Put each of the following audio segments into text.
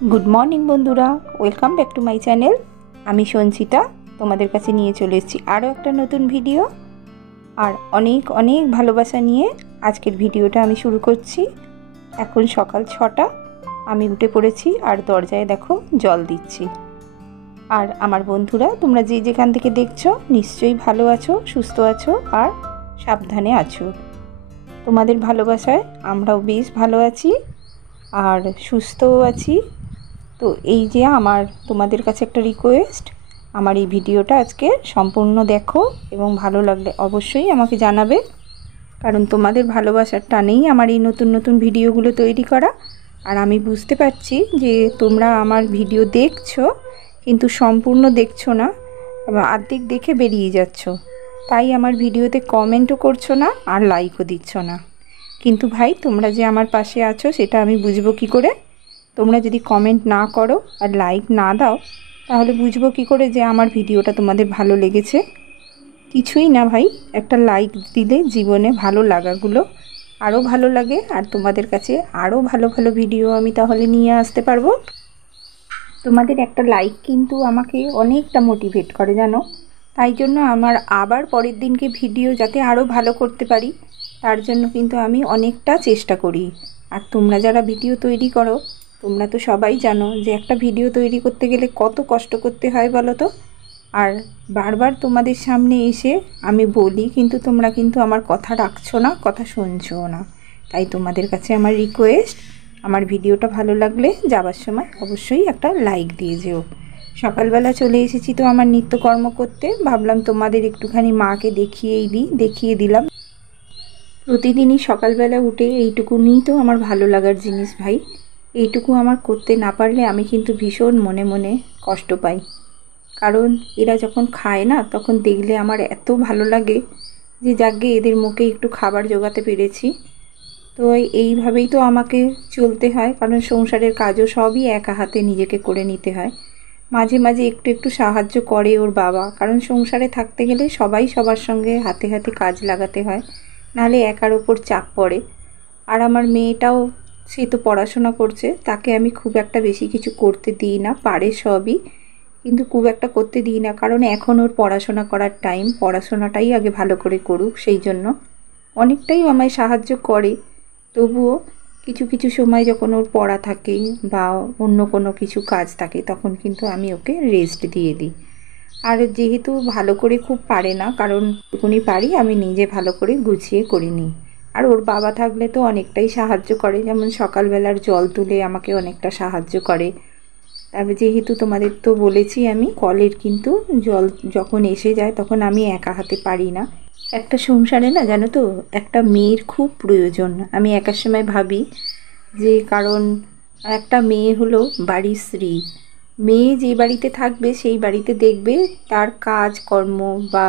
Good morning बंधुरा welcome back to my channel. आमी संचिता तुम्हादेर काछे निये चले एसेछि आरो एकटा नतून भिडियो और अनेक अनेक भालोबासा निये आजकेर भिडियोटा आमी शुरू करछि। एखन सकाल 6टा आमी उठे पड़ेछि और दरजाय देखो जल दिচ্ছি। और आमार बंधुरा तोमरा जे जेखान थेके देखछो निश्चयई भालो आछो, सुस्थ आछो और साबधाने आछो। तोमादेर भालोबासाय आमराओ बेश भालो आछि और सुस्थও आछि। तो এই যে আমার তোমাদের কাছে একটা রিকোয়েস্ট, আমার এই ভিডিওটা আজকে সম্পূর্ণ দেখো এবং ভালো লাগলে অবশ্যই আমাকে জানাবে, কারণ তোমাদের ভালোবাসার টানেই আমার এই নতুন নতুন ভিডিওগুলো তৈরি করা। আর আমি বুঝতে পারছি যে তোমরা আমার ভিডিও দেখছো কিন্তু সম্পূর্ণ দেখছো না, অর্ধেক দেখে বেরিয়ে যাচ্ছ, তাই আমার ভিডিওতে কমেন্টও করছো না আর লাইকও দিচ্ছ না। কিন্তু ভাই তোমরা যে আমার পাশে আছো সেটা আমি বুঝবো কী করে? তোমরা যদি কমেন্ট না করো আর লাইক না দাও তাহলে বুঝবো কী করে যে আমার ভিডিওটা তোমাদের ভালো লেগেছে? কিছুই না ভাই, একটা লাইক দিলে জীবনে ভালো লাগাগুলো আরও ভালো লাগে আর তোমাদের কাছে আরও ভালো ভালো ভিডিও আমি তাহলে নিয়ে আসতে পারবো। তোমাদের একটা লাইক কিন্তু আমাকে অনেকটা মোটিভেট করে জানো, তাই জন্য আমার আবার পরের দিনকে ভিডিও যাতে আরও ভালো করতে পারি তার জন্য কিন্তু আমি অনেকটা চেষ্টা করি। আর তোমরা যারা ভিডিও তৈরি করো তোমরা তো সবাই জানো যে একটা ভিডিও তৈরি করতে গেলে কত কষ্ট করতে হয় বলো তো। আর বারবার তোমাদের সামনে এসে আমি বলি কিন্তু তোমরা কিন্তু আমার কথা রাখছো না, কথা শুনছো না। তাই তোমাদের কাছে আমার রিকোয়েস্ট, আমার ভিডিওটা ভালো লাগলে যাবার সময় অবশ্যই একটা লাইক দিয়ে যেও। সকালবেলা চলে এসেছি তো আমার নিত্যকর্ম করতে, ভাবলাম তোমাদের একটুখানি মাকে দেখিয়ে দিলাম। প্রতিদিনই সকালবেলা উঠে এইটুকুনিই তো আমার ভালো লাগার জিনিস ভাই। এইটুকু আমার করতে না পারলে আমি কিন্তু ভীষণ মনে মনে কষ্ট পাই, কারণ এরা যখন খায় না তখন দেখলে আমার এত ভালো লাগে যে যাকে এদের মুখে একটু খাবার জোগাতে পেরেছি। তো এইভাবেই তো আমাকে চলতে হয়, কারণ সংসারের কাজও সবই একা হাতে নিজেকে করে নিতে হয়। মাঝে মাঝে একটু একটু সাহায্য করে ওর বাবা, কারণ সংসারে থাকতে গেলে সবাই সবার সঙ্গে হাতে হাতে কাজ লাগাতে হয়, নাহলে একার ওপর চাপ পড়ে। আর আমার মেয়েটাও সে তো পড়াশোনা করছে, তাকে আমি খুব একটা বেশি কিছু করতে দিই না, পারে সবই কিন্তু খুব একটা করতে দিই না, কারণ এখন ওর পড়াশোনা করার টাইম, পড়াশোনাটাই আগে ভালো করে করুক। সেই জন্য অনেকটাই আমায় সাহায্য করে, তবুও কিছু কিছু সময় যখন ওর পড়া থাকে বা অন্য কোনো কিছু কাজ থাকে তখন কিন্তু আমি ওকে রেস্ট দিয়ে দিই। আর যেহেতু ভালো করে খুব পারে না, কারণ যখনই পারি আমি নিজে ভালো করে গুছিয়ে করে নিই। আর ওর বাবা থাকলে তো অনেকটাই সাহায্য করে, যেমন সকালবেলার জল তুলে আমাকে অনেকটা সাহায্য করে। তারপরে যেহেতু তোমাদের তো বলেছি আমি কলের কিন্তু জল যখন এসে যায় তখন আমি একা হাতে পারি না। একটা সংসারে না জানো তো একটা মেয়ের খুব প্রয়োজন। আমি একার সময় ভাবি যে, কারণ একটা মেয়ে হলো বাড়ির স্ত্রী। মেয়ে যে বাড়িতে থাকবে সেই বাড়িতে দেখবে তার কাজ কর্ম বা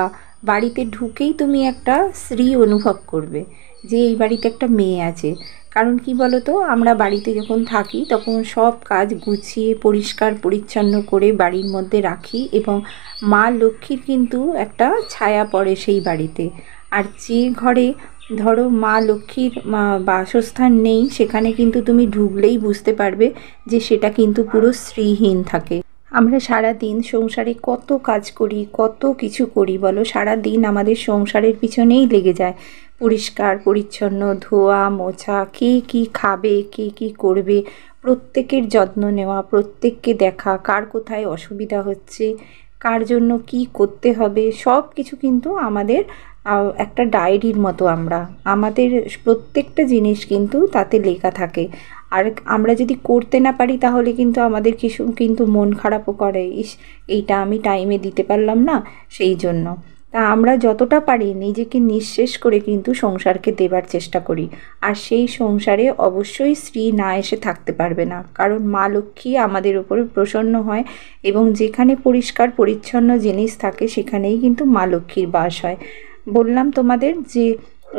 বাড়িতে ঢুকেই তুমি একটা স্ত্রী অনুভব করবে যে এই বাড়িতে একটা মেয়ে আছে। কারণ কি বলো তো, আমরা বাড়িতে যখন থাকি তখন সব কাজ গুছিয়ে পরিষ্কার পরিচ্ছন্ন করে বাড়ির মধ্যে রাখি এবং মা লক্ষ্মীর কিন্তু একটা ছায়া পড়ে সেই বাড়িতে। আর যে ঘরে ধরো মা লক্ষ্মীর বাসস্থান নেই সেখানে কিন্তু তুমি ঢুকলেই বুঝতে পারবে যে সেটা কিন্তু পুরো শ্রীহীন থাকে। আমরা সারা দিন সংসারে কত কাজ করি, কত কিছু করি বলো, সারা দিন আমাদের সংসারের পিছনেই লেগে যায়। পরিষ্কার পরিচ্ছন্ন, ধোয়া মোছা, কে কী খাবে, কে কী করবে, প্রত্যেকের যত্ন নেওয়া, প্রত্যেককে দেখা, কার কোথায় অসুবিধা হচ্ছে, কার জন্য কি করতে হবে, সব কিছু কিন্তু আমাদের একটা ডায়েরির মতো। আমাদের প্রত্যেকটা জিনিস কিন্তু তাতে লেখা থাকে। আর আমরা যদি করতে না পারি তাহলে কিন্তু আমাদের কিছু কিন্তু মন খারাপও করে, এইটা আমি টাইমে দিতে পারলাম না। সেই জন্য তা আমরা যতটা পারি নিজেকে নিঃশেষ করে কিন্তু সংসারকে দেবার চেষ্টা করি। আর সেই সংসারে অবশ্যই স্ত্রী না এসে থাকতে পারবে না, কারণ মা লক্ষ্মী আমাদের উপরে প্রসন্ন হয় এবং যেখানে পরিষ্কার পরিচ্ছন্ন জিনিস থাকে সেখানেই কিন্তু মা লক্ষ্মীর বাস হয়। বললাম তোমাদের যে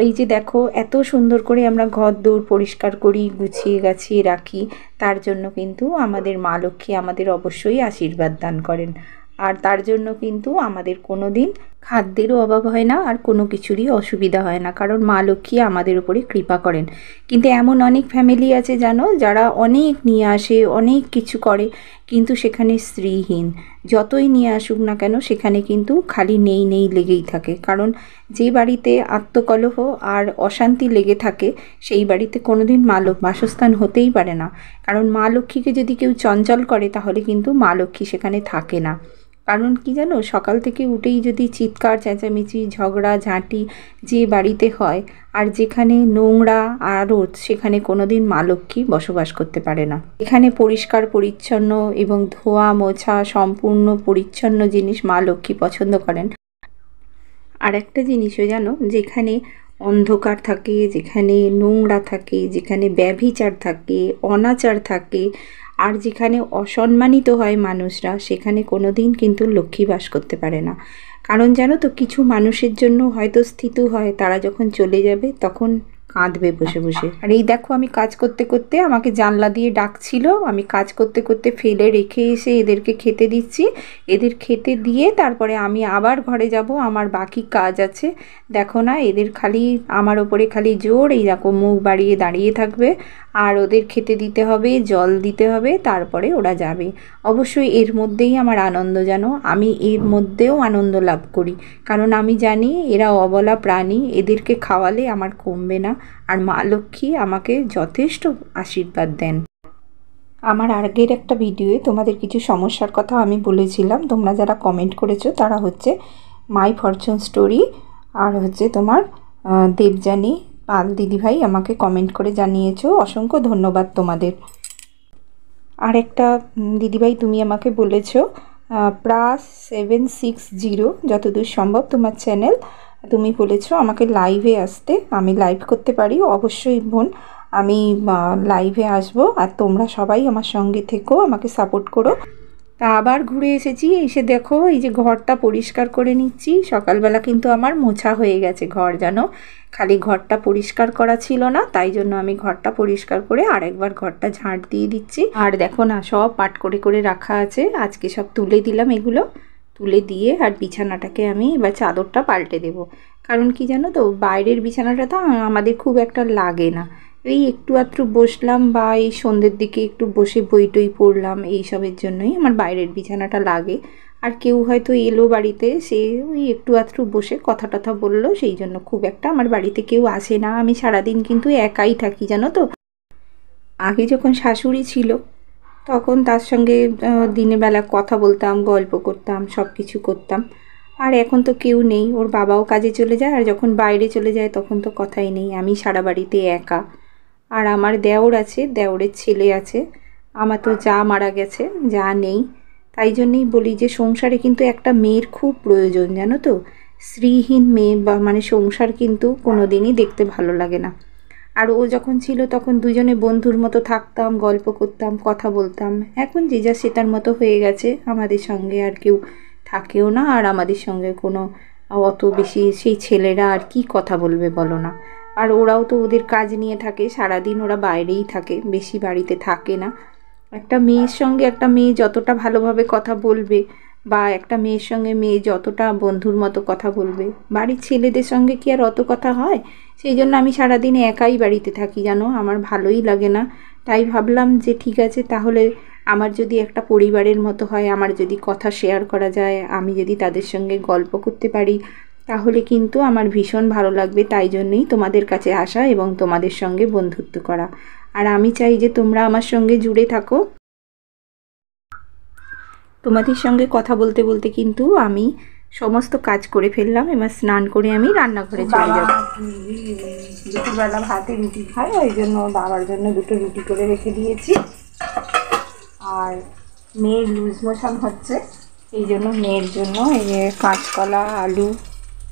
এই যে দেখো এত সুন্দর করে আমরা ঘর দৌড় পরিষ্কার করি, গুছিয়ে গাছিয়ে রাখি, তার জন্য কিন্তু আমাদের মা লক্ষ্মী আমাদের অবশ্যই আশীর্বাদ দান করেন। আর তার জন্য কিন্তু আমাদের কোনো দিন খাদ্যেরও অভাব হয় না আর কোনো কিছুরই অসুবিধা হয় না, কারণ মা লক্ষ্মী আমাদের উপরে কৃপা করেন। কিন্তু এমন অনেক ফ্যামিলি আছে জানো, যারা অনেক নিয়ে আসে, অনেক কিছু করে, কিন্তু সেখানে স্ত্রীহীন। যতই নিয়ে আসুক না কেন সেখানে কিন্তু খালি নেই নেই লেগেই থাকে। কারণ যে বাড়িতে আত্মকলহ আর অশান্তি লেগে থাকে সেই বাড়িতে কোনোদিন মা বাসস্থান হতেই পারে না। কারণ মা লক্ষ্মীকে যদি কেউ চঞ্চল করে তাহলে কিন্তু মা লক্ষ্মী সেখানে থাকে না। কারণ কি জানো, সকাল থেকে উঠেই যদি চিৎকার চেঁচামেচি ঝগড়া ঝাঁটি যে বাড়িতে হয়, আর যেখানে নোংরা আরও, সেখানে কোনোদিন মা লক্ষ্মী বসবাস করতে পারে না। এখানে পরিষ্কার পরিচ্ছন্ন এবং ধোয়া মোছা সম্পূর্ণ পরিচ্ছন্ন জিনিস মা লক্ষ্মী পছন্দ করেন। আর একটা জিনিসও জানো, যেখানে অন্ধকার থাকে, যেখানে নোংরা থাকে, যেখানে ব্যভিচার থাকে, অনাচার থাকে, আর যেখানে অসম্মানিত হয় মানুষরা, সেখানে কোনো দিন কিন্তু লক্ষ্মী বাস করতে পারে না। কারণ জানো তো, কিছু মানুষের জন্য হয়তো স্থিত হয়, তারা যখন চলে যাবে তখন কাঁদবে বসে বসে। আর এই দেখো, আমি কাজ করতে করতে আমাকে জানলা দিয়ে ডাকছিল, আমি কাজ করতে করতে ফেলে রেখে এসে এদেরকে খেতে দিচ্ছি। এদের খেতে দিয়ে তারপরে আমি আবার ঘরে যাব, আমার বাকি কাজ আছে। দেখো না, এদের খালি আমার ওপরে খালি জোর, এই দেখো মুখ বাড়িয়ে দাঁড়িয়ে থাকবে। আর ওদের খেতে দিতে হবে, জল দিতে হবে, তারপরে ওরা যাবে। অবশ্যই এর মধ্যেই আমার আনন্দ, জানো, আমি এর মধ্যেও আনন্দ লাভ করি। কারণ আমি জানি এরা অবলা প্রাণী, এদেরকে খাওয়ালে আমার কমবে না। আর মা লক্ষ্মী আমাকে যথেষ্ট আশীর্বাদ দেন। আমার আগের একটা ভিডিওয়ে তোমাদের কিছু সমস্যার কথা আমি বলেছিলাম, তোমরা যারা কমেন্ট করেছো তারা হচ্ছে মাই ফরচুন স্টোরি আর হচ্ছে তোমার দেবযানী পাল দিদিভাই আমাকে কমেন্ট করে জানিয়েছো, অসংখ্য ধন্যবাদ তোমাদের। আর একটা দিদিভাই তুমি আমাকে বলেছো +760, যতদূর সম্ভব তোমার চ্যানেল, তুমি বলেছো আমাকে লাইভে আসতে। আমি লাইভ করতে পারি অবশ্যই বোন, আমি লাইভে আসব। আর তোমরা সবাই আমার সঙ্গে থেকো, আমাকে সাপোর্ট করো। তা আবার ঘুরে এসেছি, এসে দেখো এই যে ঘরটা পরিষ্কার করে নিচ্ছি। সকালবেলা কিন্তু আমার মোছা হয়ে গেছে ঘর, জানো, খালি ঘরটা পরিষ্কার করা ছিল না, তাই জন্য আমি ঘরটা পরিষ্কার করে আরেকবার ঘরটা ঝাঁট দিয়ে দিচ্ছি। আর দেখো না, সব পাট করে করে রাখা আছে, আজকে সব তুলে দিলাম। এগুলো তুলে দিয়ে আর বিছানাটাকে আমি এবার চাদরটা পাল্টে দেব। কারণ কি জানো তো, বাইরের বিছানাটা তো আমাদের খুব একটা লাগে না, এই একটু আধটু বসলাম বা এই সন্ধ্যের দিকে একটু বসে বই টই পড়লাম, এইসবের জন্যই আমার বাইরের বিছানাটা লাগে। আর কেউ হয়তো এলো বাড়িতে, সে ওই একটু আধটু বসে কথা টথা বললো, সেই জন্য খুব একটা আমার বাড়িতে কেউ আসে না। আমি সারাদিন কিন্তু একাই থাকি, জানো তো। আগে যখন শাশুড়ি ছিল তখন তার সঙ্গে দিনের বেলা কথা বলতাম, গল্প করতাম, সব কিছু করতাম। আর এখন তো কেউ নেই, ওর বাবাও কাজে চলে যায়, আর যখন বাইরে চলে যায় তখন তো কথাই নেই, আমি সারা বাড়িতে একা। আর আমার দেওর আছে, দেওরের ছেলে আছে, আমার তো যা মারা গেছে, যা নেই। তাই জন্যেই বলি যে সংসারে কিন্তু একটা মেয়ের খুব প্রয়োজন, জানো তো। স্ত্রীহীন মেয়ে বা মানে সংসার কিন্তু কোনো দিনই দেখতে ভালো লাগে না। আর ও যখন ছিল তখন দুজনে বন্ধুর মতো থাকতাম, গল্প করতাম, কথা বলতাম। এখন যে যা সেটার মতো হয়ে গেছে, আমাদের সঙ্গে আর কেউ থাকেও না, আর আমাদের সঙ্গে কোনো অত বেশি সেই ছেলেরা আর কি কথা বলবে বলো না। আর ওরাও তো ওদের কাজ নিয়ে থাকে, সারাদিন ওরা বাইরেই থাকে, বেশি বাড়িতে থাকে না। একটা মেয়ের সঙ্গে একটা মেয়ে যতটা ভালোভাবে কথা বলবে, বা একটা মেয়ের সঙ্গে মেয়ে যতটা বন্ধুর মতো কথা বলবে, বাড়ির ছেলেদের সঙ্গে কি আর অত কথা হয়? সেই জন্য আমি সারাদিন একাই বাড়িতে থাকি, জানো, আমার ভালোই লাগে না। তাই ভাবলাম যে ঠিক আছে, তাহলে আমার যদি একটা পরিবারের মতো হয়, আমার যদি কথা শেয়ার করা যায়, আমি যদি তাদের সঙ্গে গল্প করতে পারি, তাহলে কিন্তু আমার ভীষণ ভালো লাগবে। তাই জন্যেই তোমাদের কাছে আসা এবং তোমাদের সঙ্গে বন্ধুত্ব করা। আর আমি চাই যে তোমরা আমার সঙ্গে জুড়ে থাকো। তোমাদের সঙ্গে কথা বলতে বলতে কিন্তু আমি সমস্ত কাজ করে ফেললাম। এবার স্নান করে আমি রান্নাঘরে চলে যাব। দুপুরবেলা ভাতে রুটি খাই, ওই জন্য বাবার জন্য 2টো রুটি করে রেখে দিয়েছি। আর মেয়ের লুজ মোশন হচ্ছে, এই জন্য মেয়ের জন্য এই যে কাঁচকলা আলু,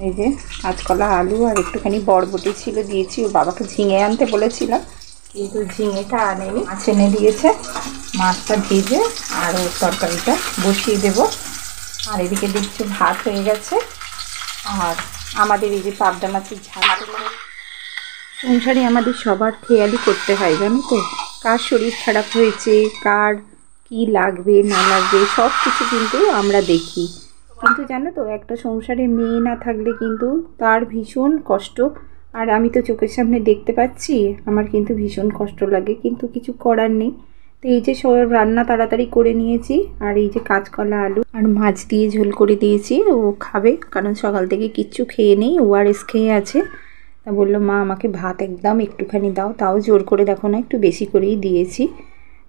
এই যে কাঁচকলা আলু আর একটুখানি বরবটি ছিল দিয়েছি। ওর বাবাকে ঝিঙে আনতে বলেছিলাম, কিন্তু ঝিঙেটা আনেনি, মাছ এনে দিয়েছে। মাছটা ভেজে আর ওর তরকারিটা বসিয়ে দেব। আর এদিকে দেখছি ভাত হয়ে গেছে। আর আমাদের এই যে পাবদা মাছের ঝাল, সংসারে আমাদের সবার খেয়ালই করতে হয়, জানো তো। কার শরীর খারাপ হয়েছে, কার কি লাগবে না লাগবে, সব কিছু কিন্তু আমরা দেখি। কিন্তু জানো তো, একটা সংসারে মেয়ে না থাকলে কিন্তু তার ভীষণ কষ্ট। আর আমি তো চোখের সামনে দেখতে পাচ্ছি, আমার কিন্তু ভীষণ কষ্ট লাগে, কিন্তু কিছু করার নেই। তো এই যে সব রান্না তাড়াতাড়ি করে নিয়েছি, আর এই যে কাঁচকলা আলু আর মাছ দিয়ে ঝোল করে দিয়েছি। ও খাবে, কারণ সকাল থেকে কিচ্ছু খেয়ে নেই, ওআরএস খেয়ে আছে। তা বললো মা আমাকে ভাত একদম একটুখানি দাও, তাও জোর করে দেখো না, একটু বেশি করেই দিয়েছি।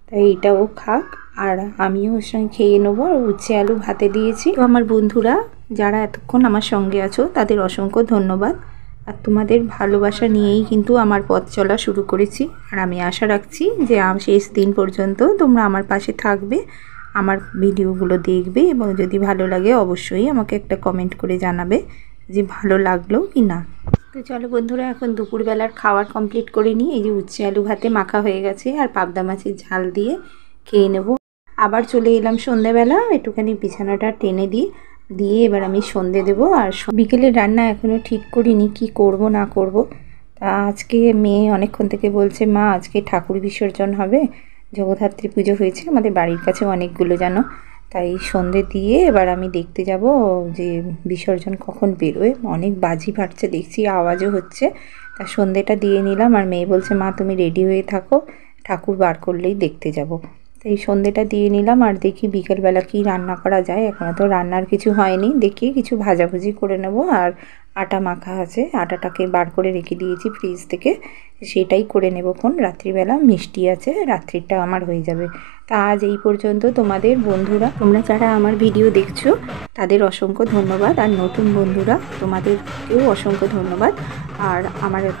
তাই এইটা ও খাক, আর আমিও ওর সঙ্গে খেয়ে নেবো। আর উচ্ছে আলু ভাতে দিয়েছি। তো আমার বন্ধুরা যারা এতক্ষণ আমার সঙ্গে আছো, তাদের অসংখ্য ধন্যবাদ। আর তোমাদের ভালোবাসা নিয়েই কিন্তু আমার পথ চলা শুরু করেছি। আর আমি আশা রাখছি যে শেষ দিন পর্যন্ত তোমরা আমার পাশে থাকবে, আমার ভিডিওগুলো দেখবে, এবং যদি ভালো লাগে অবশ্যই আমাকে একটা কমেন্ট করে জানাবে যে ভালো লাগলো কি না। তো চলো বন্ধুরা, এখন দুপুরবেলার খাওয়ার কমপ্লিট করে নিই। এই যে উচ্ছে আলু ভাতে মাখা হয়ে গেছে, আর পাবদা মাছের ঝাল দিয়ে খেয়ে নেব। আবার চলে এলাম সন্ধেবেলা, একটুখানি বিছানাটা টেনে দিয়ে এবার আমি সন্ধে দেবো। আর বিকেলের রান্না এখনও ঠিক করিনি, কি করব না করব। তা আজকে মেয়ে অনেকক্ষণ থেকে বলছে মা আজকে ঠাকুর বিসর্জন হবে, জগদ্ধাত্রী পুজো হয়েছে আমাদের বাড়ির কাছে অনেকগুলো জানো। তাই সন্ধে দিয়ে এবার আমি দেখতে যাব যে বিসর্জন কখন বেরোয়। অনেক বাজি ফাটছে দেখছি, আওয়াজও হচ্ছে। তা সন্ধেটা দিয়ে নিলাম, আর মেয়ে বলছে মা তুমি রেডি হয়ে থাকো, ঠাকুর বার করলেই দেখতে যাব। তো এই সন্ধেটা দিয়ে নিলাম, আর দেখি বিকেলবেলা কি রান্না করা যায়। এখনও তো রান্নার কিছু হয়নি, দেখি কিছু ভাজাভুজি করে নেব। আর আটা মাখা আছে, আটাটাকে বার করে রেখে দিয়েছি ফ্রিজ থেকে, সেটাই করে নেব। রাত্রিবেলা মিষ্টি আছে, রাত্রিটা আমার হয়ে যাবে। তা আজ এই পর্যন্ত। তোমাদের বন্ধুরা, তোমরা যারা আমার ভিডিও দেখছো তাদের অসংখ্য ধন্যবাদ, আর নতুন বন্ধুরা তোমাদেরকেও অসংখ্য ধন্যবাদ। আর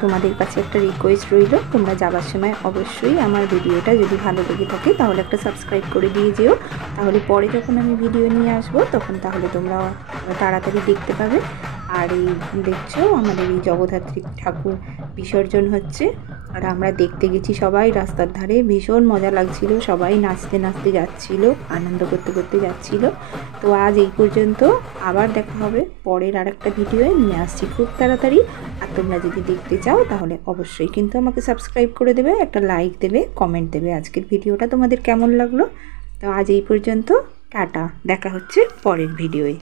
তোমাদের কাছে একটা রিকোয়েস্ট রইল, তোমরা যাবার সময় অবশ্যই আমার ভিডিওটা যদি ভালো লেগে থাকে তাহলে একটা সাবস্ক্রাইব করে দিয়ে যেও, তাহলে পরে যখন আমি ভিডিও নিয়ে আসবো তখন তাহলে তোমরা তাড়াতাড়ি দেখতে পাবে। আর এই দেখছো আমাদের এই জগদ্ধাত্রী ঠাকুর বিসর্জন হচ্ছে, আর আমরা দেখতে গেছি সবাই রাস্তার ধারে, ভীষণ মজা লাগছিল, সবাই নাচতে নাচতে যাচ্ছিল, আনন্দ করতে করতে যাচ্ছিল। তো আজ এই পর্যন্ত, আবার দেখা হবে পরের আরেকটা ভিডিওয়ে, নিয়ে আসছি খুব তাড়াতাড়ি। আর তোমরা যদি দেখতে চাও তাহলে অবশ্যই কিন্তু আমাকে সাবস্ক্রাইব করে দেবে, একটা লাইক দেবে, কমেন্ট দেবে আজকের ভিডিওটা তোমাদের কেমন লাগলো। তো আজ এই পর্যন্ত, টাটা, দেখা হচ্ছে পরের ভিডিওয়ে।